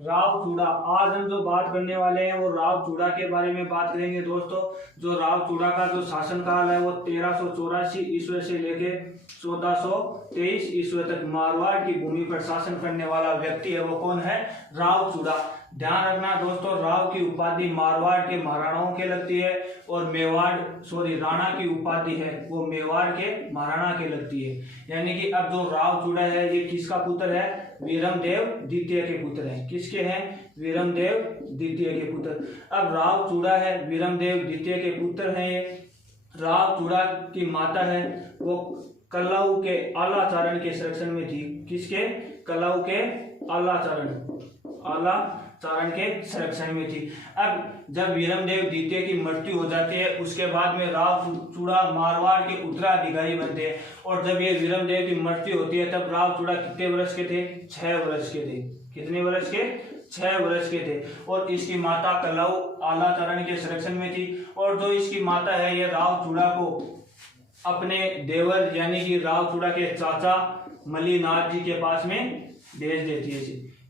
राव चूड़ा। आज हम जो बात करने वाले हैं वो राव चूड़ा के बारे में बात करेंगे दोस्तों। जो राव चूड़ा का जो शासनकाल है वो 1384 ईस्वी से लेके 1423 ईस्वी तक मारवाड़ की भूमि पर शासन करने वाला व्यक्ति है। वो कौन है? राव चूड़ा। ध्यान रखना दोस्तों, राव की उपाधि मारवाड़ के महाराणाओं के लगती है और राणा की उपाधि है वो मेवाड़ के महाराणा के लगती है। यानी कि अब जो राव चूड़ा है ये किसका पुत्र है? वीरमदेव द्वितीय के पुत्र हैं। किसके हैं? वीरमदेव द्वितीय के पुत्र। अब राव चूड़ा है, वीरमदेव द्वितीय के पुत्र हैं ये। राव चूड़ा की माता है वो कल्लाऊ के आलाचारण के संरक्षण में थी। किसके? कल्लाऊ के आलाचारण के संरक्षण में थी। अब जब वीरमदेव द्वितीय की मृत्यु हो जाती है उसके बाद में राव चूड़ा मारवाड़ के उत्तराधिकारी बनते हैं। और जब ये वीरमदेव की मृत्यु होती है तब राव चूड़ा कितने वर्ष के थे? 6 वर्ष के थे। कितने वर्ष के? 6 वर्ष के थे। और इसकी माता कल्लाऊ आलाचारण के संरक्षण में थी। और जो इसकी माता है ये राव चूड़ा को अपने देवर यानी कि राव चूड़ा के चाचा मलिनाथ जी के पास में भेज देती है।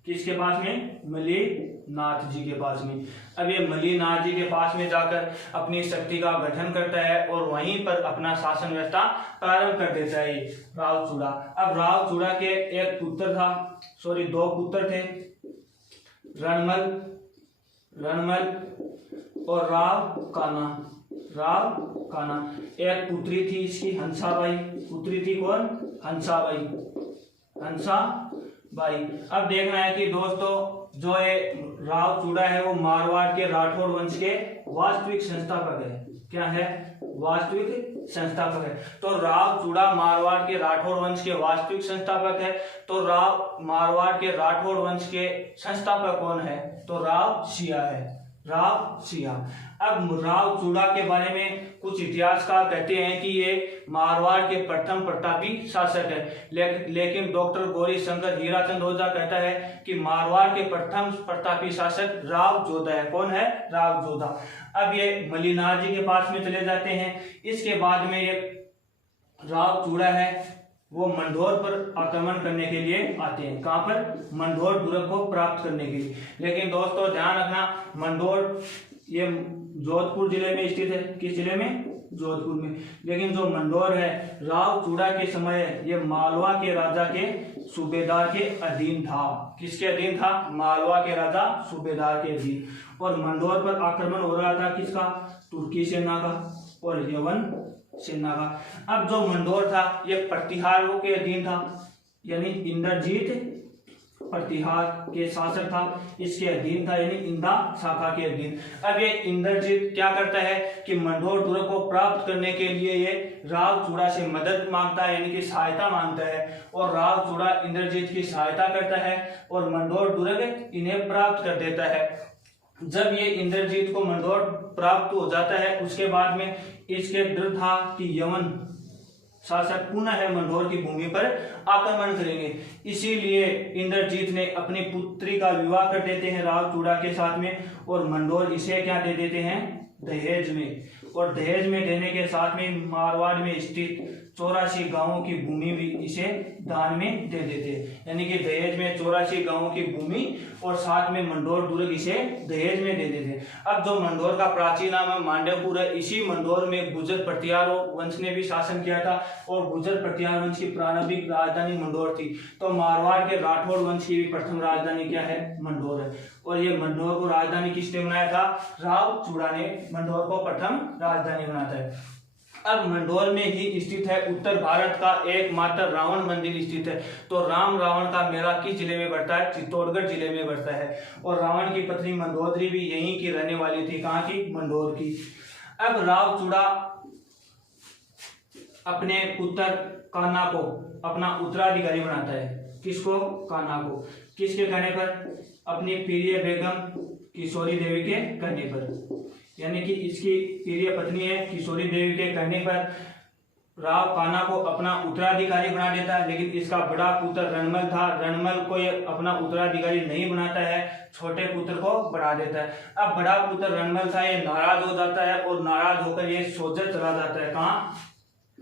किसके पास में? मलिनाथ जी के पास में। अब ये मलिनाथ जी के पास में जाकर अपनी शक्ति का गठन करता है और वहीं पर अपना शासन व्यवस्था प्रारंभ कर देता है राव चूड़ा। अब राव चूड़ा के एक पुत्र था, दो पुत्र थे, रणमल और राव काना। एक पुत्री थी इसकी हंसाबाई। पुत्री थी कौन? हंसाबाई। अब देखना है कि दोस्तों जो ये राव चूड़ा है वो मारवाड़ के राठौड़ वंश के वास्तविक संस्थापक है। क्या है? वास्तविक संस्थापक है। तो राव चूड़ा मारवाड़ के राठौड़ वंश के वास्तविक संस्थापक है। तो मारवाड़ के राठौड़ वंश के संस्थापक कौन है? तो राव सिया है। राव सिया। अब राव चूड़ा के बारे में कुछ इतिहासकार कहते हैं कि ये मारवाड़ के प्रथम प्रतापी शासक है, लेकिन डॉक्टर गौरी शंकर हीराचंद ओझा कहता है कि मारवाड़ के प्रथम प्रतापी शासक राव जोधा है। कौन है? राव जोधा। अब ये मलिनाथ जी के पास में चले जाते हैं। इसके बाद में ये राव चूड़ा है वो मंढोर पर आक्रमण करने के लिए आते हैं। कहां पर? मंढोर दुर्ग को प्राप्त करने के लिए। लेकिन दोस्तों ध्यान रखना, मंढोर ये जोधपुर जिले में स्थित है। किस जिले में? जोधपुर में। लेकिन जो मंढोर है राव चूड़ा के समय ये मालवा के राजा के सूबेदार के अधीन था। किसके अधीन था? मालवा के राजा सूबेदार के अधीन। और मंढोर पर आक्रमण हो रहा था किसका? तुर्की सेना का और यवन सेना का। अब जो मंढोर था ये प्रतिहारों के अधीन था, यानी इंद्रजीत प्रतिहार के शासक था, इसके अधीन था, यानी इंदा शाखा के अधीन। अब ये इंद्रजीत क्या करता है कि मंढोर दुर्ग को प्राप्त करने के लिए ये राव चूड़ा से मदद मांगता है, यानी कि सहायता मांगता है। और राव चूड़ा इंद्रजीत की सहायता करता है और मंढोर दुर्ग इन्हें प्राप्त कर देता है। जब ये इंद्रजीत को मंढोर प्राप्त हो जाता है उसके बाद में इसके दृढ़ था कि यवन शासक पुनः है मंढोर की भूमि पर आक्रमण करेंगे। इसीलिए इंद्रजीत ने अपनी पुत्री का विवाह कर देते हैं राव चूड़ा के साथ में और मंढोर इसे क्या दे देते हैं? दहेज में। और दहेज में देने के साथ में मारवाड़ में स्थित 84 गांवों की भूमि भी इसे दान में दे देते हैं। यानी कि दहेज में 84 गांवों की भूमि और साथ में मंढोर दुर्ग इसे दहेज में दे देते हैं। अब जो मंढोर का प्राचीन नाम है मांडवपुर है। इसी मंढोर में गुर्जर प्रतिहार वंश ने भी शासन किया था और गुर्जर प्रतिहार वंश की प्रारंभिक राजधानी मंढोर थी। तो मारवाड़ के राठौड़ वंश की भी प्रथम राजधानी क्या है? मंढोर है। और ये मंढोर को राजधानी किसने बनाया था? राव चूड़ा ने मंढोर को प्रथम राजधानी बनाता है। अब मंढोर में ही स्थित है उत्तर भारत का एकमात्र रावण मंदिर स्थित है। तो राम रावण का मेला किस जिले में पड़ता है? चित्तौड़गढ़ जिले में पड़ता है। और रावण की पत्नी मंदोदरी भी यहीं की रहने वाली थी। कहाँ की? मंढोर की। अब राव चूड़ा अपने पुत्र कान्हा को अपना उत्तराधिकारी बनाता है। किसको? कान्हा को। किसके कहने पर? अपनी प्रिय बेगम किशोरी देवी के कहने पर, यानी कि इसकी प्रिय पत्नी है किशोरी देवी के कहने पर राव कान्हा को अपना उत्तराधिकारी बना देता है। लेकिन इसका बड़ा पुत्र रणमल था, रणमल को ये अपना उत्तराधिकारी नहीं बनाता है, छोटे पुत्र को बना देता है। अब बड़ा पुत्र रणमल था, ये नाराज हो जाता है और नाराज होकर ये सोजत चला जाता है। कहाँ?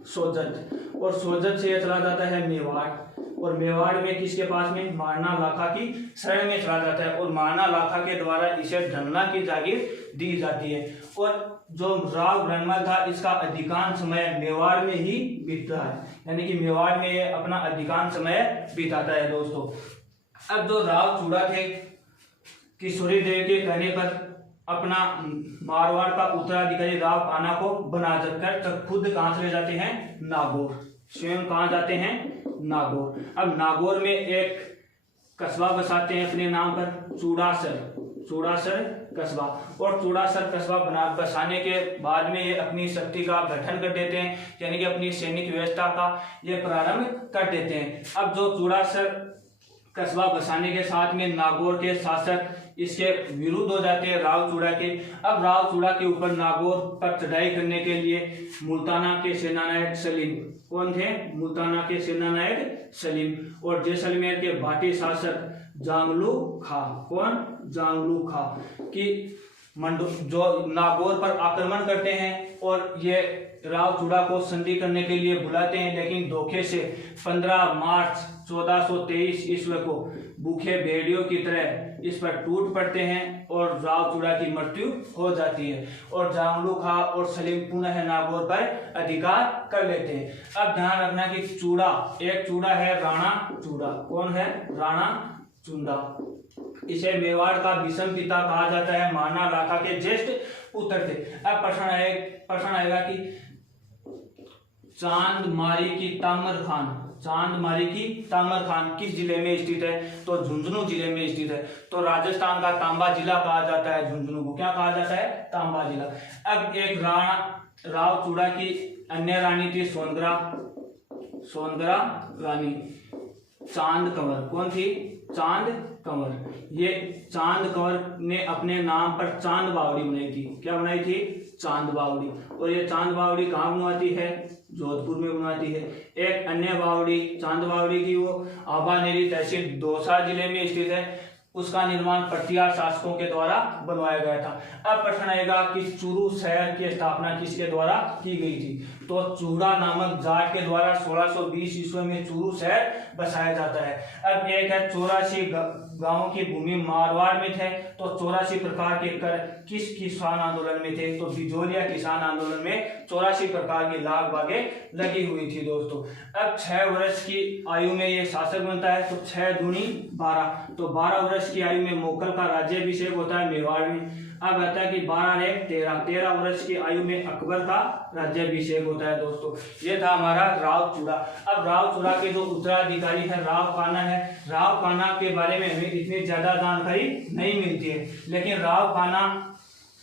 सोजत, और सोजत से ये चला जाता है मेवाड़, और मेवाड़ में किसके पास में, मारना लाखा की शरण में चला जाता है, और मारना लाखा के द्वारा इसे ढलना की जागीर दी जाती है। और जो राव रणमल था इसका अधिकांश समय मेवाड़ में ही बीतता है, यानी कि मेवाड़ में ये अपना अधिकांश समय बिताता है दोस्तों। अब जो राव चूड़ा थे, किशोरी देवी के कहने पर अपना मारवाड़ का उत्तराधिकारी राव कान्हा को बना कर तब खुद कहां चले जाते हैं, नागौर, स्वयं कहां जाते हैं, नागौर। अब नागौर में एक कस्बा बसाते हैं अपने नाम पर, चूड़ासर कस्बा, और चूड़ासर कस्बा बसाने के बाद में ये अपनी शक्ति का गठन कर देते हैं, यानी कि अपनी सैनिक व्यवस्था का ये प्रारंभ कर देते हैं। अब जो चूड़ासर कस्बा बसाने के साथ में नागौर के शासक इसके विरुद्ध हो जाते हैं, राव चूड़ा के। अब राव चूड़ा के ऊपर नागौर पर चढ़ाई करने के लिए मुल्ताना के सेनानायक सलीम, कौन थे, मुल्ताना के सेनानायक सलीम, और जैसलमेर के भाटी शासक जांगलू खा, कौन, जांगलू खा की जो नागौर पर आक्रमण करते हैं, और ये राव चूड़ा को संधि करने के लिए बुलाते हैं, लेकिन धोखे से 15 मार्च 1423 ईस्वी को भूखे भेड़ियों की तरह इस पर टूट पड़ते हैं और राव चूड़ा की मृत्यु हो जाती है, और जांगलू खा और सलीम पुनः नागौर पर अधिकार कर लेते हैं। अब ध्यान रखना कि चूड़ा, एक चूड़ा है राणा चूड़ा, कौन है, राणा चूड़ा, इसे मेवाड़ का विषम पिता कहा जाता है, मारना लाखा के ज्येष्ठ पुत्र थे। अब प्रश्न आएगा कि चांदमारी की तामर खान किस जिले में स्थित है, तो झुंझुनू जिले में स्थित है। तो राजस्थान का तांबा जिला कहा जाता है झुंझुनू को, क्या कहा जाता है, तांबा जिला। अब एक राव चूड़ा की अन्य रानी थी सोनगरा रानी, चांद कंवर, कौन थी, चांद कंवर। ये चांद कंवर ने अपने नाम पर चांद बावड़ी बनाई थी, क्या बनाई थी, चांद बावड़ी, और ये चांद बावड़ी कहाँ बनवाती है, जोधपुर में बनवाती है। एक अन्य बावड़ी चांद बावड़ी की वो आबानेरी तहसील दौसा जिले में स्थित है, उसका निर्माण पटियाला शासकों के द्वारा बनवाया गया था। अब प्रश्न आएगा कि चूरू शहर की स्थापना किसके द्वारा की गई थी, तो चूड़ा नामक जाट के द्वारा 1620 ईस्वी में चूरू शहर बसाया जाता है। अब एक है 84 गांवों की भूमि मारवाड़ में थे, तो 84 प्रकार के कर किस किसान आंदोलन में थे, तो बिजोलिया किसान आंदोलन में 84 प्रकार की लाग बागें लगी हुई थी दोस्तों। अब 6 वर्ष की आयु में ये शासक बनता है, तो 6 दूनी 12, तो 12 वर्ष की आयु में मोकल का राज्याभिषेक होता है मेवाड़ में। अब आता है कि 12 ने 13 वर्ष की आयु में अकबर का राज्याभिषेक होता है दोस्तों। ये था हमारा राव चूड़ा। अब राव चूड़ा के जो उत्तराधिकारी है राव कान्हा है। राव कान्हा के बारे में हमें इतनी ज्यादा जानकारी नहीं मिलती है, लेकिन राव कान्हा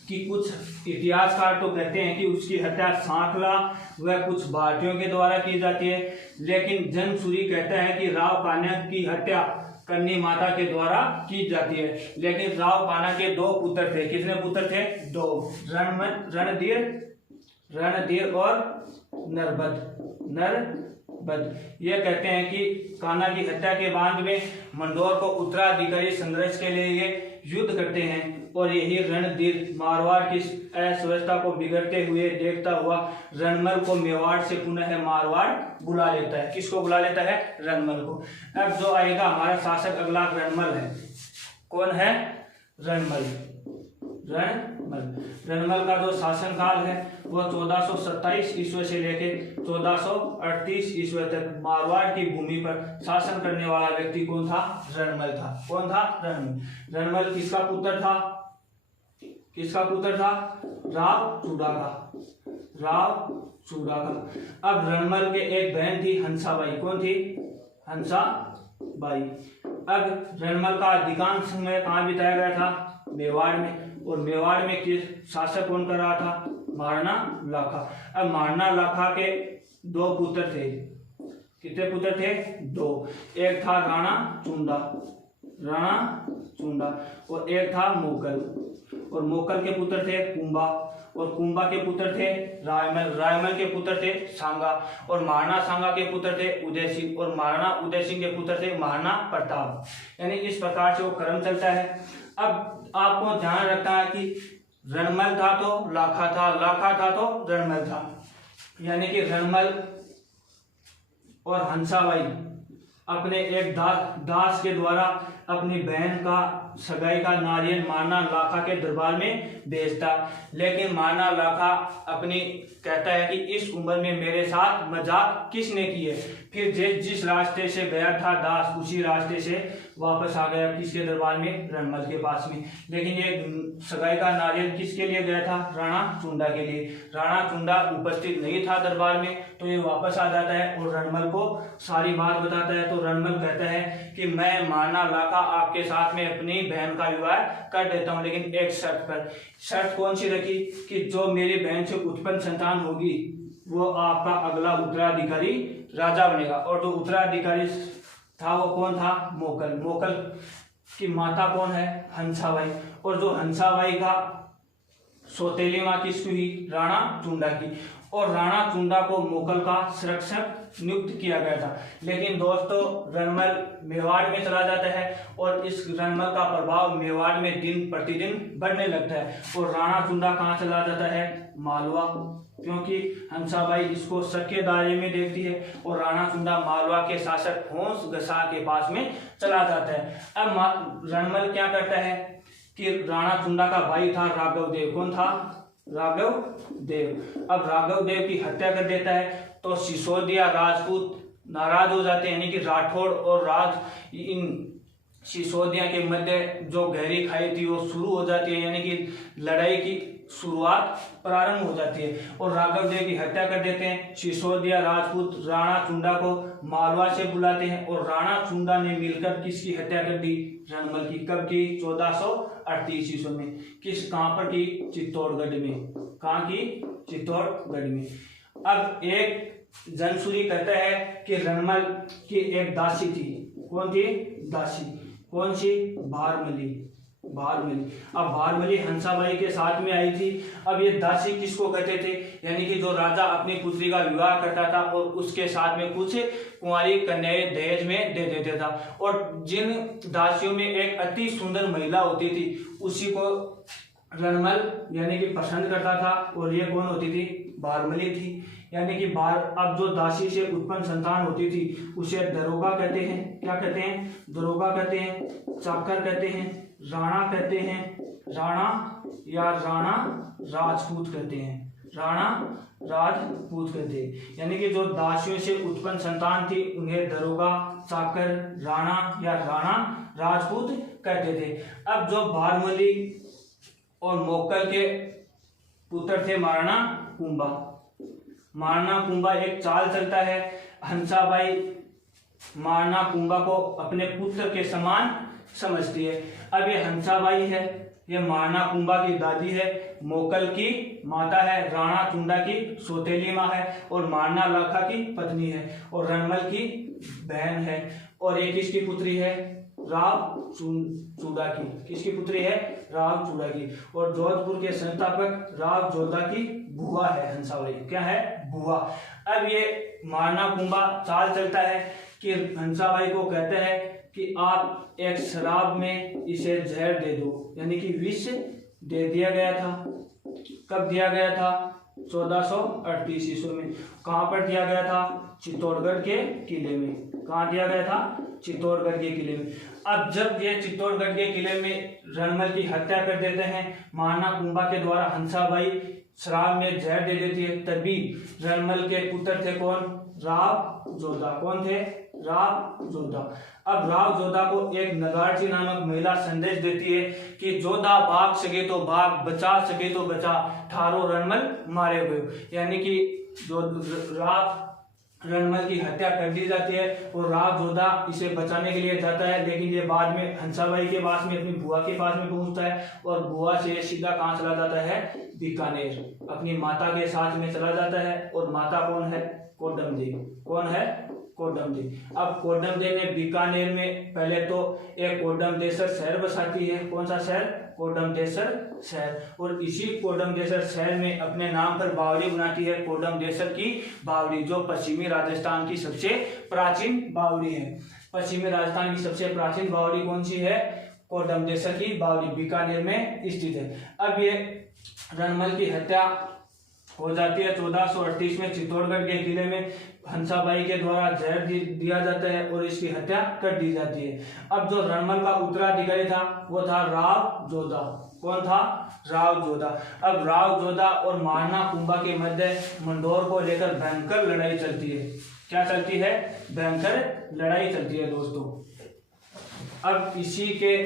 की कुछ इतिहासकार तो कहते हैं कि उसकी हत्या सांखला व कुछ भारतीयों के द्वारा की जाती है, लेकिन जनसूरी कहता है कि राव कान्हा की हत्या कन्नी माता के द्वारा की जाती है। लेकिन राव कान्हा के 2 पुत्र थे, कितने पुत्र थे, 2, रणधीर और नरबद। ये कहते हैं कि कान्हा की हत्या के बाद में मंडोर को उत्तराधिकारी संघर्ष के लिए ये युद्ध करते हैं, और यही रणधीर मारवाड़ की अव्यवस्था को बिगड़ते हुए देखता हुआ रणमल को मेवाड़ से पुनः मारवाड़ बुला लेता है। किसको बुला लेता है, रणमल को। अब जो आएगा हमारा शासक अगला रणमल है, कौन है, रणमल का जो शासन काल है वह 1427 ईस्वी से लेके 1438 ईस्वी तक मारवाड़ की भूमि पर शासन करने वाला व्यक्ति कौन था, रणमल था। कौन था, रणमल किसका पुत्र था, राव चूड़ा का। अब रणमल के एक बहन थी हंसाबाई, कौन थी, हंसाबाई। अब रणमल का अधिकांश समय कहाँ बिताया गया था, मेवाड़ में, और मेवाड़ में किस शासक कौन कर रहा था, मारना लाखा। अब मारना लाखा के 2 पुत्र थे, कितने पुत्र थे, 2। एक था राणा चुंडा और एक था मोकल, और मोकल के पुत्र थे कुंभा, और कुंभा के पुत्र थे रायमल के पुत्र थे सांगा, और महाराणा सांगा के पुत्र थे उदय सिंह, और महाराणा उदय सिंह के पुत्र थे महाराणा प्रताप। यानी इस प्रकार से वो क्रम चलता है। अब आपको ध्यान रखना है कि रणमल था तो लाखा था, लाखा था तो रणमल था। यानी कि रणमल और हंसाबाई अपने एक दास के द्वारा अपनी बहन का सगाई का नारियल माना लाखा के दरबार में भेजता, लेकिन माना लाखा अपनी कहता है कि इस उम्र में मेरे साथ मजाक किसने की है। फिर जिस रास्ते से गया था दास उसी रास्ते से वापस आ गया किसके दरबार में, रणमल के पास में। लेकिन ये सगाई का नारियल किसके लिए गया था, राणा चुंडा के लिए। राणा चुंडा उपस्थित नहीं था दरबार में, तो ये वापस आ जाता है और रणमल को सारी बात बताता है। तो रणमल कहता है कि मैं माना लाखा आपके साथ में अपनी बहन का विवाह कर देता हूँ, लेकिन एक शर्त पर। शर्त कौन सी रखी कि जो मेरी बहन से उत्पन्न संतान होगी वो आपका अगला उत्तराधिकारी राजा बनेगा। और जो उत्तराधिकारी था वो कौन था, मोकल। मोकल की माता कौन है, हंसाबाई। और जो हंसाबाई का सौतेली माँ किसकी हुई, राणा चुंडा की। और राणा चुंडा को मोकल का संरक्षक नियुक्त किया गया था। लेकिन दोस्तों रणमल मेवाड़ में चला जाता है और इस रणमल का प्रभाव मेवाड़ में दिन प्रतिदिन बढ़ने लगता है। और राणा चुंडा कहाँ चला जाता है, मालवा, क्योंकि हंसाबाई इसको शक के दायरे में देखती है। और राणा चुंडा मालवा के शासक होंस गसा के पास में चला जाता है। अब रणमल क्या करता है कि राणा चुंडा का भाई था राघव देव। कौन था, राघव देव। अब राघव देव की हत्या कर देता है। तो सिसोदिया राजपूत नाराज हो जाते हैं, यानी कि राठौड़ और राज इन सिसोदिया के मध्य जो गहरी खाई थी वो शुरू हो जाती है, यानी कि लड़ाई की शुरुआत प्रारंभ हो जाती है। और राघव देव की हत्या कर देते हैं। सिसोदिया राजपूत राणा चुंडा को मालवा से बुलाते हैं और राणा चुंडा ने मिलकर किसकी हत्या कर दी, रणमल की। कब की, 1438 ईस्वी में। कहाँ पर की, चित्तौड़गढ़ में। कहाँ की, चित्तौड़गढ़ में। अब एक जनसुरी कहता है कि रणमल की एक दासी थी। कौन थी, दासी। कौन सी, भारमली। भारमली। अब भारमली हंसाबाई के साथ में आई थी। अब ये दासी किसको कहते थे, यानी कि जो राजा अपनी पुत्री का विवाह करता था और उसके साथ में कुछ कुंवारी कन्याएं दहेज में दे देता था। और जिन दासियों में एक अति सुंदर महिला होती थी उसी को रणमल यानी कि पसंद करता था। और ये कौन होती थी, भारमली थी। यानी कि अब जो दासी से उत्पन्न संतान होती थी उसे दरोगा कहते हैं। क्या कहते हैं, दरोगा कहते हैं, चाकर कहते हैं, राणा कहते हैं, राणा या राणा राजपूत कहते हैं, राणा राजपूत कहते हैं। यानी कि जो दासियों से उत्पन्न संतान थी उन्हें दरोगा, चाकर, राणा या राणा राजपूत कहते थे। अब जो भारमली और मोकल के पुत्र थे महाराणा कुंभा। महाराणा कुंभा एक चाल चलता है। हंसाबाई महाराणा कुंभा को अपने पुत्र के समान समझती है। अब ये हंसाबाई है, ये महाराणा कुंभा की दादी है, मोकल की माता है, राणा चुंडा की सौतेली माँ है और महाराणा लाखा की पत्नी है और रणमल की बहन है। और ये किसकी पुत्री है, राव चूड़ा की। किसकी पुत्री है, राव चूड़ा की। और जोधपुर के संस्थापक राव जोधा की बुआ है हंसाबाई। क्या है, बुआ। अब ये महाराणा कुंभा चाल चलता है कि हंसाबाई को कहते हैं कि आप एक शराब में इसे जहर दे दो, यानी कि विष दे दिया गया था। कब दिया गया था, 1438 ईस्वी में। कहाँ पर दिया गया था, चित्तौड़गढ़ के किले में। कहाँ दिया गया था, चित्तौड़गढ़ के किले में। अब जब ये चित्तौड़गढ़ के किले में रणमल की हत्या कर देते हैं महाराणा कुंभा के द्वारा, हंसाबाई शराब में जहर दे देती है, तभी रणमल के पुत्र थे कौन, राव जोधा। कौन थे, राव जोधा। अब राव जोधा को एक नगारजी नामक महिला संदेश देती है कि जोधा भाग सके तो भाग, बचा सके तो बचा, ठारो रणमल मारे हुए। यानी कि जो राव रणमल की हत्या कर दी जाती है और राव जोधा इसे बचाने के लिए जाता है, लेकिन ये बाद में हंसाबाई के पास में अपनी बुआ के पास में पहुंचता है और बुआ से सीधा कहाँ चला जाता है, बीकानेर, अपनी माता के साथ में चला जाता है। और माता कौन है, कोडम देव। कौन है, कोडम देव। अब कोडम देव ने बीकानेर में पहले तो एक कोडम देसर शहर बसाती है। कौन सा शहर, कोडम देसर शहर। और इसी कोडम देसर शहर में अपने नाम पर बावड़ी बनाती है, कोडम देसर की बावड़ी, जो पश्चिमी राजस्थान की सबसे प्राचीन बावड़ी है। पश्चिमी राजस्थान की सबसे प्राचीन बावड़ी कौन सी है, कोडम देसर की बावड़ी, बीकानेर में स्थित है। अब ये रणमल की हत्या हो जाती है। 1438 में चित्तौड़गढ़ के किले में हंसाबाई के द्वारा जहर दिया जाता है और इसकी हत्या कर दी जाती है। अब जो रणमल का उत्तराधिकारी था वो था राव जोधा। कौन था? राव जोधा। अब राव जोधा और महाराणा कुंभा के मध्य मंडोर को लेकर भयंकर लड़ाई चलती है। क्या चलती है? भयंकर लड़ाई चलती है दोस्तों। अब इसी के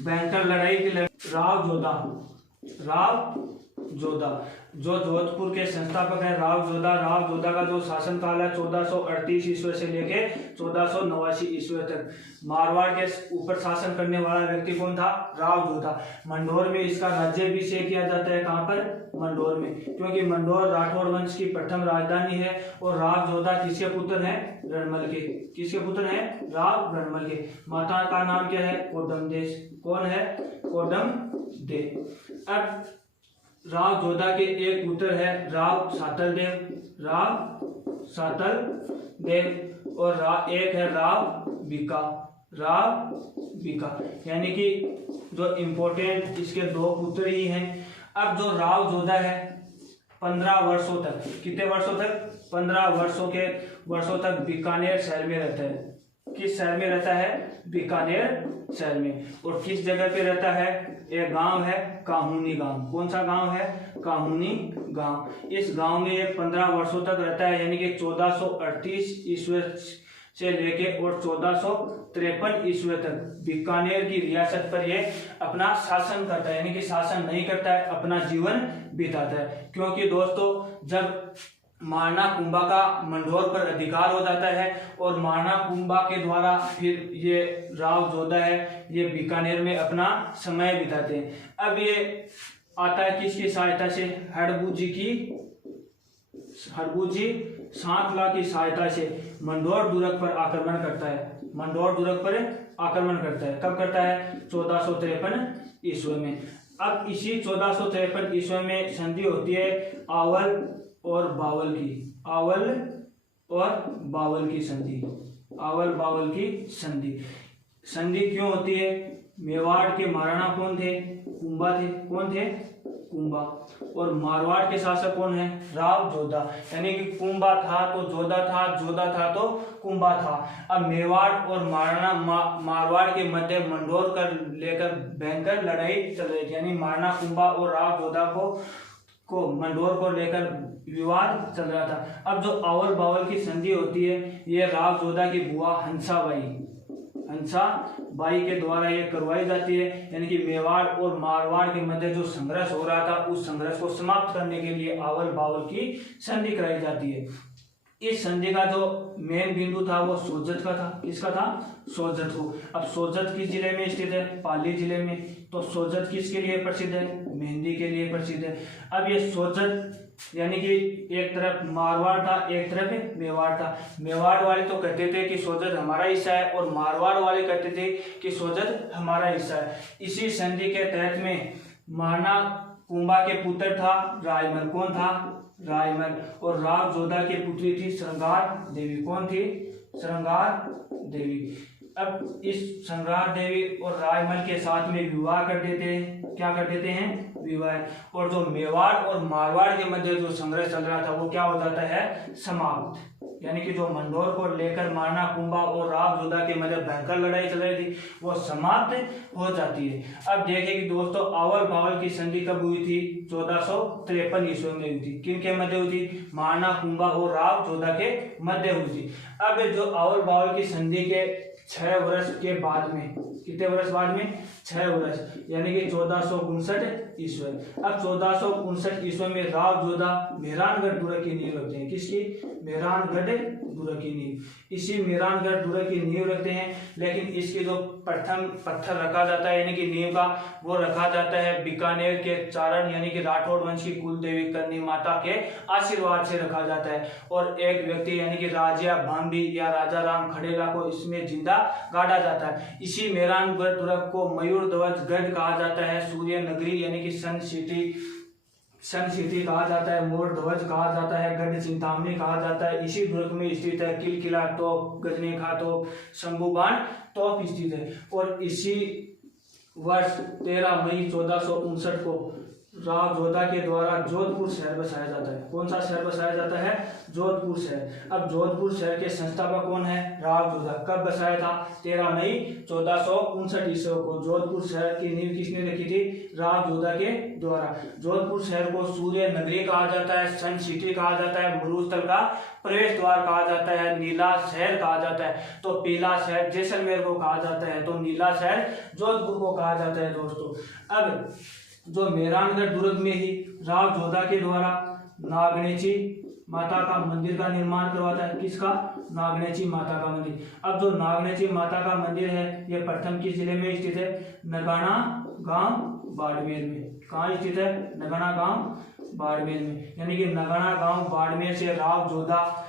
भयंकर लड़ाई की राव जोधा जो जोधपुर के संस्थापक है राव जोधा का जो शासन काल है 1438 ईस्वी से लेके 1489 ईस्वी तक मारवाड़ के ऊपर शासन करने वाला व्यक्ति कौन था? राव जोधा। मंडोर में इसका राज्याभिषेक किया जाता है। कहाँ पर? मंडोर में, क्योंकि मंडोर राठौड़ वंश की प्रथम राजधानी है। और राव जोधा किसके पुत्र हैं? रणमल के। किसके पुत्र हैं? राव रणमल के। माता का नाम क्या है? कोडम देश। कौन है? कोडम दे। अब राव जोधा के एक पुत्र है राव सातल देव और एक है राव बीका। यानी कि जो इम्पोर्टेंट इसके दो पुत्र ही हैं। अब जो राव जोधा है 15 वर्षों तक, कितने वर्षों तक? 15 वर्षों तक बीकानेर शहर में रहता है। किस शहर में रहता है? बीकानेर शहर में। और किस जगह पे रहता है? एक गांव है काहुनी गांव। कौन सा गांव है? काहुनी गांव। इस गांव में ये 15 वर्षों तक रहता है। यानी कि 1438 ईस्वी से लेके और 1453 ईस्वी तक बीकानेर की रियासत पर ये अपना शासन करता है। यानी कि शासन नहीं करता है, अपना जीवन बिताता है। क्योंकि दोस्तों जब महाराणा कुंभा का मंडोर पर अधिकार हो जाता है और महाराणा कुंभा के द्वारा फिर ये राव जोधा है ये बीकानेर में अपना समय बिताते हैं। अब ये आता है किसकी सहायता से? हड़बूजी सांतला की सहायता से मंडोर दुर्ग पर आक्रमण करता है। मंडोर दुर्ग पर आक्रमण करता है। कब करता है? 1453 ईस्वी में। अब इसी 1453 ईस्वी में संधि होती है आवल और बावल की संधि। संधि क्यों होती है? मेवाड़ के महाराणा कौन थे? कुंभा थे। कौन थे? कुंभा। और मारवाड़ के शासक कौन है? राव जोधा। यानी कि कुंभा था तो जोधा था, जोधा था तो कुंभा था। अब मेवाड़ और मारवाड़ के मध्य मंडोर कर लेकर भयंकर लड़ाई चल रही थी। यानी महाराणा कुंभा और राव जोधा को मंडोर को लेकर विवाद चल रहा था। अब जो आवल बावल की संधि होती है ये राव जोधा की बुआ हंसाबाई के द्वारा ये करवाई जाती है। यानी कि मेवाड़ और मारवाड़ के मध्य जो संघर्ष हो रहा था उस संघर्ष को समाप्त करने के लिए आवल बावल की संधि कराई जाती है। इस संधि का जो मेन बिंदु था वो सोजत का था। किसका था? सोजत को। अब सोजत किस जिले में स्थित है? पाली जिले में। तो सोजत किसके लिए प्रसिद्ध है? मेहंदी के लिए प्रसिद्ध है। अब ये सोजत यानी कि एक तरफ मारवाड़ था एक तरफ मेवाड़ था। मेवाड़ वाले तो कहते थे कि सोजत हमारा हिस्सा है और मारवाड़ वाले कहते थे कि सोजत हमारा हिस्सा है। इसी संधि के तहत में महाराणा कुंभा के पुत्र था रायमल। कौन था? रायमल। और राव जोधा की पुत्री थी श्रृंगार देवी। कौन थी? श्रृंगार देवी। अब इस श्रृंगार देवी और रायमल के साथ में विवाह कर देते हैं। क्या कर देते हैं? विवाह। और जो मेवाड़ और मारवाड़ के मध्य जो संघर्ष चल रहा था वो क्या हो जाता है? समाप्त। यानी कि जो मंडोर को लेकर महाराणा कुंभा और राव जोधा के मध्य भयंकर लड़ाई चल रही थी वो समाप्त हो जाती है। अब देखिए कि दोस्तों आवल बावल की संधि कब हुई थी? 1453 ईस्वी में हुई थी। किन के मध्य हुई थी? महाराणा कुंभा और राव जोधा के मध्य हुई थी। अब जो आवल बावल की संधि के 6 वर्ष के बाद में, कितने वर्ष बाद में? 6 वर्ष, यानी कि 1459 ईस्वी। अब 1459 ईस्वी में राव जोधा मेहरानगढ़ दुर्ग की नींव रखते हैं। किसकी? मेहरानगढ़ दुर्ग की नींव। इसी मेहरानगढ़ दुर्ग की नींव रखते हैं। लेकिन इसकी जो प्रथम पत्थर रखा जाता है यानी कि नींव का वो रखा जाता है बीकानेर के चारण यानी कि राठौड़ वंश की कुल देवी करनी माता के आशीर्वाद से रखा जाता है। और एक व्यक्ति यानी कि राजा भांबी या राजा राम खड़ेला को इसमें जिंदा गाड़ा जाता है। इसी मेहरानगढ़ दुर्ग को मयूर ध्वज गढ़ कहा जाता है। सूर्य नगरी यानी कि सन सिटी कहा जाता है। मोर ध्वज कहा जाता है। गढ़ चिंतामणी कहा जाता है। इसी दुर्ग में स्थित है किल किला तोप, गजनीखा तोप, शंभुबाण तोप स्थित है। और इसी वर्ष 13 मई 1459 को राव जोधा के द्वारा जोधपुर शहर बसाया जाता है। कौन सा शहर बसाया जाता है? जोधपुर शहर। अब जोधपुर शहर के संस्थापक कौन है? राव जोधा। कब बसाया था? 13 मई 1459 ईस्वी को जोधपुर शहर की नींव किसने रखी थी? राव जोधा के द्वारा। जोधपुर शहर को सूर्य नगरी कहा जाता है, सन सिटी कहा जाता है, मरुस्थल का प्रवेश द्वार कहा जाता है, नीला शहर कहा जाता है। तो पीला शहर जैसलमेर को कहा जाता है, तो नीला शहर जोधपुर को कहा जाता है दोस्तों। अब जो मेहरानगढ़ दुर्ग में ही राव जोधा के द्वारा नागणेची माता का मंदिर का निर्माण करवाता है। किसका? नागणेची माता का मंदिर। अब जो नागणेची माता का मंदिर है ये प्रथम किस जिले में स्थित है? नगाना गांव बाड़मेर में। कहाँ स्थित है? नगाना गांव बाड़मेर में। यानी कि नगाना गांव बाड़मेर से राव जोधा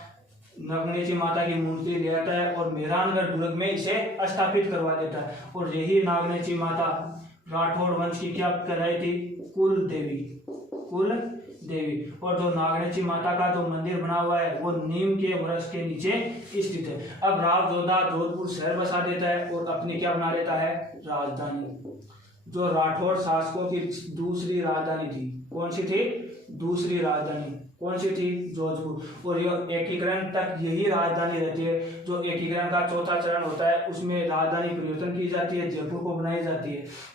नागणेची माता की मूर्ति ले आता है और मेहरानगढ़ दुर्ग में इसे स्थापित करवा देता है। और यही नागणेची माता राठौड़ वंश की क्या कहलाई थी? कुल देवी। कुल देवी। और जो नागणेची माता का जो मंदिर बना हुआ है वो नीम के वृक्ष के नीचे स्थित है। अब राव जोधा जोधपुर शहर बसा देता है और अपनी क्या बना लेता है? राजधानी। जो राठौड़ शासकों की दूसरी राजधानी थी, कौन सी थी? दूसरी राजधानी कौन सी थी? जोधपुर। और ये एकीकरण तक यही राजधानी रहती है। जो एकीकरण का चौथा चरण होता है उसमें राजधानी परिवर्तन की जाती है, जयपुर को बनाई जाती है।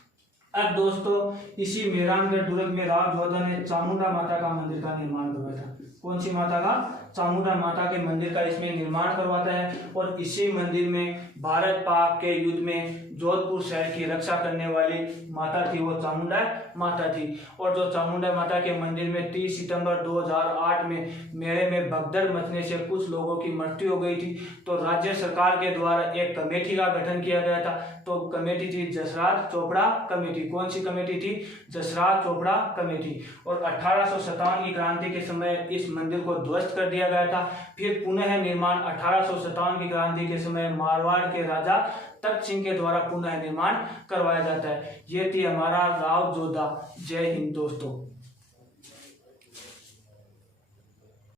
अब दोस्तों इसी मेहरानगढ़ दुर्ग में राव जोधा ने चामुंडा माता का मंदिर का निर्माण करवाया था। कौन सी माता का? चामुंडा माता के मंदिर का इसमें निर्माण करवाता है। और इसी मंदिर में भारत पाक के युद्ध में जोधपुर शहर की रक्षा करने वाली माता थी वो चामुंडा माता थी। और जो चामुंडा माता के मंदिर में 30 सितंबर 2008 में मेले में भगदड़ मचने से कुछ लोगों की मृत्यु हो गई थी। तो राज्य सरकार के द्वारा एक कमेटी का गठन किया गया था। तो कमेटी थी जसराज चोपड़ा कमेटी। कौन सी कमेटी थी? जसराज चोपड़ा कमेटी। और 1857 की क्रांति के समय इस मंदिर को ध्वस्त कर दिया गया था। फिर पुनः निर्माण 1857 की क्रांति के समय मारवाड़ के राजा तख्त सिंह के द्वारा पुनः निर्माण करवाया जाता है। ये थी हमारा राव जोधा। जय हिंद दोस्तों।